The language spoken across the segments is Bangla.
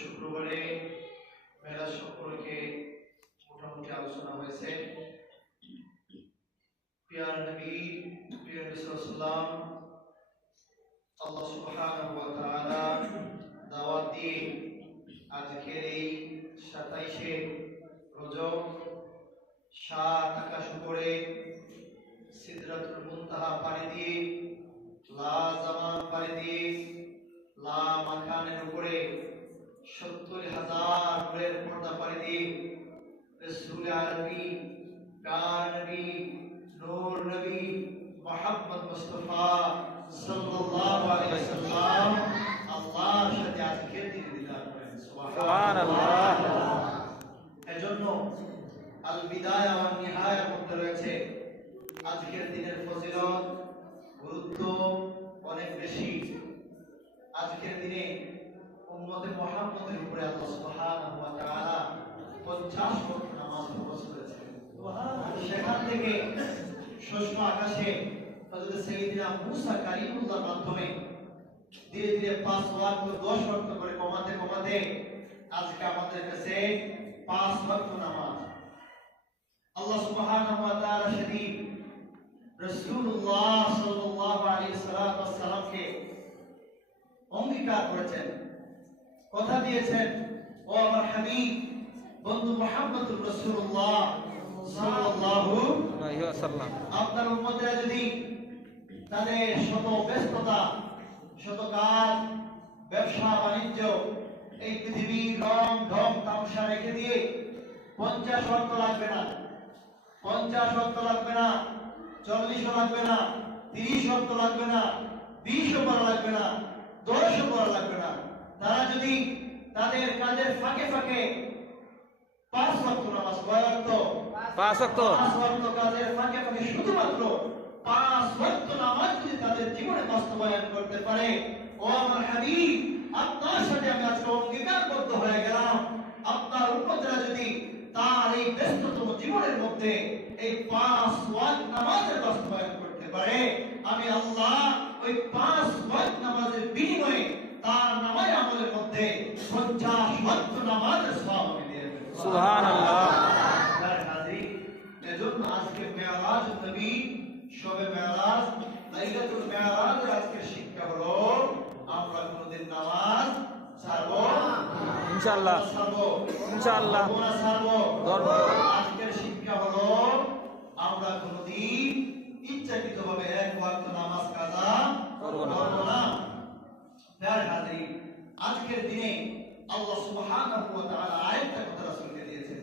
শুক্রবারে মেলা সম্পর্কে মোটামুটি আলোচনা হয়েছে। প্রিয় নবী সাল্লাল্লাহু আল্লাহ সুবহানাহু ওয়া তাআলা দাওয়াত দিয়ে আজকের এই 27শে রজব 7 আকাশ উপরে সিদরাতুল মুনতাহা পাড়ি দিয়ে লা জামান পাড়ি দিয়ে লা মাকানের উপরে 70,000 নূরের পর্দা পাড়ি দিয়ে রাসূল আরবি প্যার নবী নূর নবী মুহাম্মদ মুস্তাফা সাল্লাল্লাহু আলাইহি ওয়াসাল্লাম আল্লাহর সাথে আজকের দিনে দিদার করেন। সুবহানাল্লাহ। এজন্য আল বিদায়া ওয়ান নিহায়ার মধ্যে রয়েছে আজকের দিনের ফজিলত গুরুত্ব অনেক বেশি। আজকের দিনে উম্মতে মুহাম্মদের উপরে আল্লাহ সুবহানাহু ওয়া তাআলা 50 ওয়াক্ত নামাজ ফরজ করেছেন। সেখান থেকে ষষ্ঠ আকাশে হযরত সাইয়্যিদিনা মুসা কালিমুল্লাহর মাধ্যমে ধীরে ধীরে 5 ওয়াক্ত 10 ওয়াক্ত করে কমাতে কমাতে আজকে আমাদের কাছে 5 ওয়াক্ত নামাজ। আল্লাহ সুবহানাহু ওয়া তাআলা সেদিন রাসূলুল্লাহ সাল্লাল্লাহু আলাইহি সাল্লামকে অঙ্গীকার করেছেন, কথা দিয়েছেন, ও আমার হাবিব বন্ধু মুহাম্মদুর রাসূলুল্লাহ সাল্লাল্লাহু আলাইহি ওয়াসাল্লাম, আপনার উম্মতরা যদি তাদের শত ব্যস্ততা, শত কাজ, ব্যবসা বাণিজ্য, এই পৃথিবীর রং ঢং তামাশা রেখে দিয়ে 50 ওয়াক্ত লাগবে না, 50 ওয়াক্ত লাগবে না, 40 লাগবে না, 30 ওয়াক্ত লাগবে না, 20 পড়া লাগবে না, 10 পড়া লাগবে না, তারা যদি তাদের কাজের ফাঁকে ফাঁকে 5 ওয়াক্ত নামাজ, কয় ওয়াক্ত? 5 ওয়াক্ত কাজের ফাঁকে ফাঁকে শুধুমাত্র 5 ওয়াক্ত নামাজ যদি তাদের জীবনে বাস্তবায়ন করতে পারে, ও আমার হাবিব আপনার সাথে আমি আজকে অঙ্গীকারবদ্ধ হয়ে গেলাম, আপনার উম্মতরা যদি তার এই ব্যস্ততম জীবনের মধ্যে এই 5 ওয়াক্ত নামাজের বাস্তবায়ন করতে পারে, আমি আল্লাহ ওই 5 ওয়াক্ত নামাজের বিনিময়ে তার নামাজ আমলের মধ্যে 50 ওয়াক্ত নামাজের সওয়াব আমি দিয়ে দেব। সুবহানাল্লাহ। এজন্য আজকে মেরাজ নবী, শবে মেরাজ, লাইলাতুল মেরাজের আজকের শিক্ষা হলো আমরা কোনদিন নামাজ ছাড়বো ইনশাআল্লাহ, ছাড়বো ইনশাআল্লাহ, ছাড়বো ধর্ম। আজকের শিক্ষা হলো আমরা কোনদিন ইচ্ছাকৃতভাবে 1 ওয়াক্ত নামাজ কাজা করব না। প্রিয় হাজির, আজকের দিনে আল্লাহ সুবহানাহু ওয়া তাআলা আয়াতটা কথা রাসূলকে দিয়েছেন,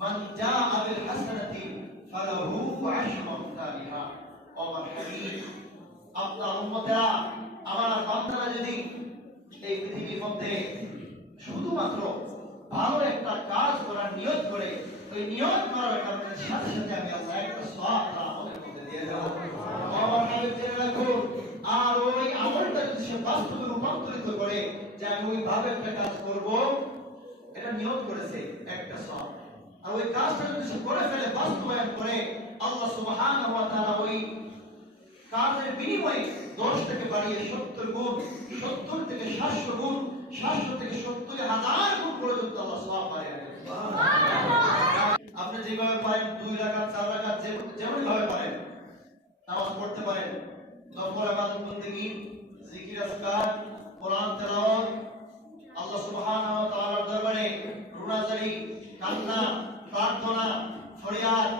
মান জাআ বিল হাসানাতি ফালাহু আশরু আমসালিহা। ও আমার হাবিব আপনার উম্মতেরা, আমার বান্দারা যদি এই পৃথিবীর মধ্যে শুধুমাত্র ভালো একটা কাজ করার নিয়ত করে, ওই নিয়ত করার কারণে সাথে সাথে আমি আল্লাহ একটা সওয়াব আমাদের মধ্যে দিয়ে দেব। আমার হাবিব জেনে রাখুন, আর ওই আমলটা যদি সে বাস্তবে রূপান্তরিত করে যে আমি ওইভাবে একটা কাজ করব, এটা নিয়ত করেছে একটা সওয়াব, আর ওই কাজটা যদি সে করে ফেলে, বাস্তবায়ন করে, আল্লাহ সুবহানাহু ওয়া তাআলা ওই কাজের বিনিময়ে 10 থেকে বাড়িয়ে 70 গুণ, 70 থেকে 700 গুণ, 700 থেকে 70,000 গুণ পর্যন্ত আল্লাহ সওয়াব বাড়িয়ে দেন। সুবহানাল্লাহ। আপনি যেভাবে পারেন 2 রাকাত 4 রাকাত যেমন ভাবে পারেন নামাজ পড়তে পারেন, নফল ইবাদত বন্দেগী, জিকির আজকার, কোরআন তেলাওয়াত, আল্লাহ সুবহানাহু ওয়া তাআলার দরবারে রুনাজারি, কান্না, প্রার্থনা, ফরিয়াদ,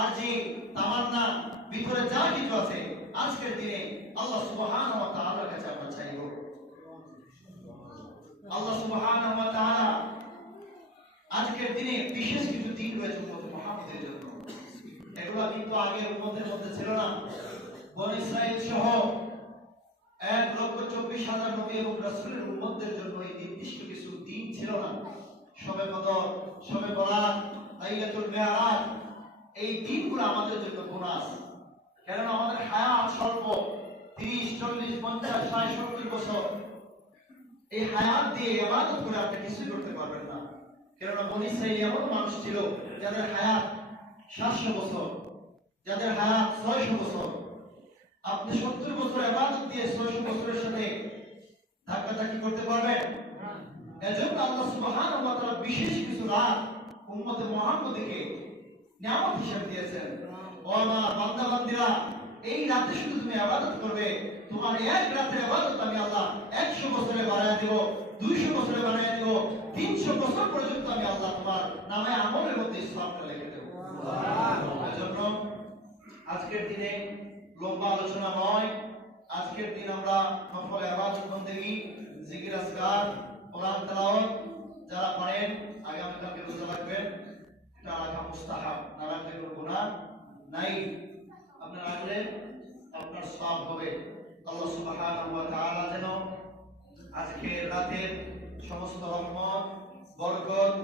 আরজি, তামান্না, ভিতরে যা কিছু আছে আজকের দিনে আল্লাহ সুবহানাহু ওয়া তাআলার কাছে আমরা চাইব। আল্লাহ সুবহানাহু ওয়া তাআলা আজকের দিনে বিশেষ কিছু দিন রয়েছে উম্মত মুহাম্মদের জন্য। এগুলো কিন্তু আগের উম্মতের মধ্যে ছিল না। বনী ইসরাইল সহ 1,24,000 নবী এবং রাসূলের উম্মতদের জন্য এই নির্দিষ্ট কিছু দিন ছিল না। শবে কদর, শবে বরাত, লাইলাতুল মেরাজ, এই দিনগুলো আমাদের জন্য বোনাস। কারণ আমাদের হায়াত স্বল্প, 30, 40, 50, 60, 70 বছর। এই হায়াত দিয়ে ইবাদত করে আপনি কিছু করতে পারবেন না। কারণ বনী ইসরাইল এমন মানুষ ছিল যাদের হায়াত 700 বছর, যাদের হায়াত 600 বছর। আপনি 70 বছর ইবাদত দিয়ে 600 বছরের সাথে ধাক্কাধাক্কি করতে পারবেন? এজন্য আল্লাহ সুবহানাহু ওয়া তাআলা বিশেষ কিছু রাত উম্মতে মুহাম্মদীকে নিয়ামত হিসেবে দিয়েছেন। ও আমার বান্দা বান্দীরা, এই রাতে শুধু তুমি ইবাদত করবে, তোমার এক রাতের ইবাদত আমি আল্লাহ 100 বছরে বাড়ায় দেব, 200 বছরে বাড়ায় দেব, 300 বছর পর্যন্ত আমি আল্লাহ তোমার নামে আমলের মধ্যে সওয়াবটা লিখে দেব। এজন্য আজকের দিনে লম্বা আলোচনা নয়, আজকের দিন আমরা নফল ইবাদত বন্দেগী, জিকির আজকার, কোরআন তেলাওয়াত যারা পারেন আগামী কালকে রোজা রাখবেন, এটা রাখা মুস্তাহাব, না রাখলে কোনো গুনাহ নাই। আপনি রাখলে আপনার সওয়াব হবে। আল্লাহ সুবহানাহু ওয়া তাআলা যেন আজকের রাতের সমস্ত রহমত, বরকত,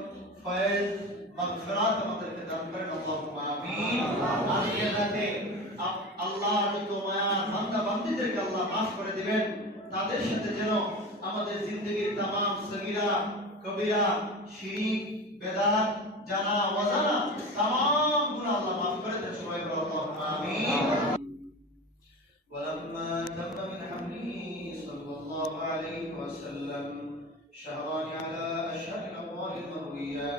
ফয়েজ, মাগফিরাত আমাদেরকে দান করেন। আল্লাহুম্মা আমিন। আজকের রাতে আল্লাহর যত মায়ার বান্দা বান্দীদেরকে আল্লাহ মাফ করে দিবেন, তাদের সাথে যেন আমাদের জিন্দেগির তামাম সগীরা কবিরা, শিরিক, বেদাত, জানা অজানা তামাম গুনাহ আল্লাহ মাফ করে দেন। সবাই বলো আল্লাহুম্মা আমিন। ولما تم من حمله صلى الله عليه وسلم شهران على أشهر الأقوال المروية،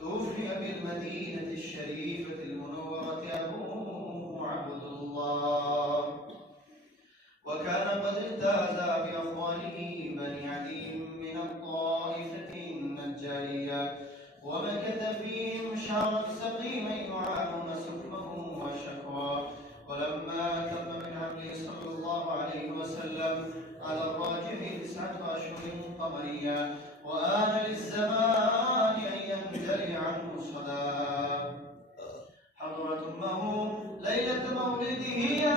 توفي بالمدينة الشريفة المنورة أبوه عبد الله، وكان قد اجتاز بأخوانه بني عدي من الطائفة النجارية، ومكث فيهم شهرا سقيما يعانون سقمه وشكواه. ولما تم من حمله صلى الله عليه وسلم على الراجح 9 أشهر قمرية، وآن للزمان أن ينجلي عنه صلاة، حضرت أمه ليلة مولده يا